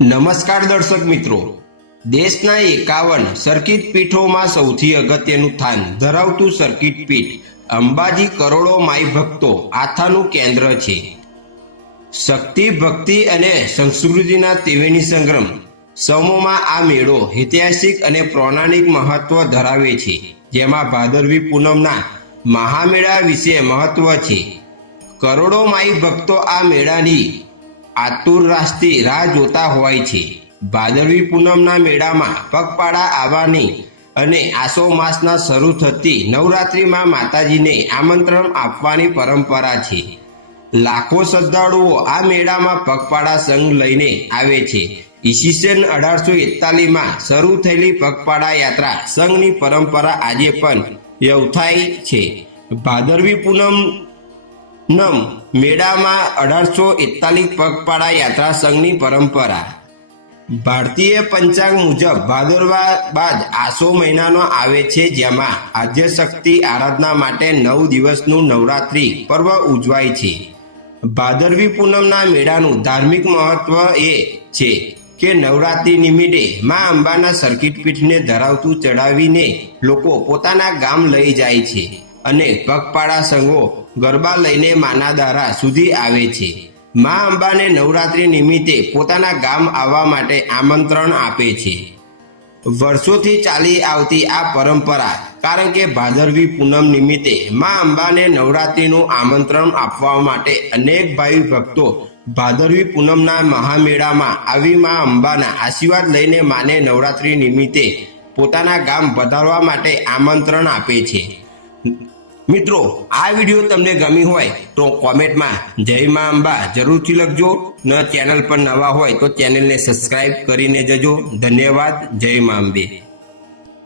નમસ્કાર દર્શક મિત્રો. દેશના એકાવન સર્કિટ પીઠોમાં સૌથી અગત્યનું સ્થાન ધરાવતું સર્કિટ પીઠ અંબાજી કરોડો માઈ ભક્તો આસ્થાનું કેન્દ્ર છે. શક્તિ, ભક્તિ અને સંસ્કૃતિના ત્રિવેણી સંગ્રમ સમૂહમાં આ મેળો ઐતિહાસિક અને પૌરાણિક મહત્વ ધરાવે છે, જેમાં ભાદરવી પૂનમના મહામેળા વિશે મહત્વ છે. કરોડો માઈ ભક્તો આ મેળાની આતુર રાષ્ટ્રી રાહ જોતા હોય છે. ભાદરવી પૂનમના મેળામાં પગપાળા આવવાની અને આસો માસના શરૂ થતી નવરાત્રિમાં માતાજીને આમંત્રણ આપવાની પરંપરા છે. લાખો શ્રદ્ધાળુઓ આ મેળામાં પગપાળા સંઘ લઈને આવે છે. ઈસવીસન અઢારસો એકતાલીસમાં શરૂ થયેલી પગપાળા યાત્રા સંઘની પરંપરા આજે પણ વ્યવથાય છે. ભાદરવી પૂનમ નમ. મેળામાં અઢારસો એકતાલીસ પગપાળા યાત્રા સંઘની પરંપરા. ભારતીય પંચાંગ મુજબ ભાદરવા બાદ આસો મહિનાનો આવે છે જેમાં આદ્યશક્તિ આરાધના માટે નવ દિવસનું નવરાત્રિ પર્વ ઉજવાય છે. ભાદરવી પૂનમના મેળાનું ધાર્મિક મહત્વ એ છે કે નવરાત્રિ નિમિત્તે મા અંબાના સર્કિટ પીઠને ધરાવતું ચડાવીને લોકો પોતાના ગામ લઈ જાય છે. અને પગપાળા સંઘો ગરબા લઈને માના દારા સુધી આવે છે. મા અંબાને નવરાત્રિ નિમિત્તે પોતાના ગામ આવવા માટે આમંત્રણ આપે છે. વર્ષોથી ચાલી આવતી આ પરંપરા, કારણ કે ભાદરવી પૂનમ નિમિત્તે મા અંબાને નવરાત્રિનું આમંત્રણ આપવા માટે અનેક ભાઈ ભક્તો ભાદરવી પૂનમના મહામેળામાં આવી મા અંબાના આશીર્વાદ લઈને માને નવરાત્રિ નિમિત્તે પોતાના ગામ વધારવા માટે આમંત્રણ આપે છે. મિત્રો, આ વીડિયો તમને ગમી હોય તો કોમેન્ટમાં જય મા અંબા જરૂરથી લખજો. ન ચેનલ પર નવા હોય તો ચેનલને સબસ્ક્રાઇબ કરીને જજો. ધન્યવાદ. જય મા અંબે.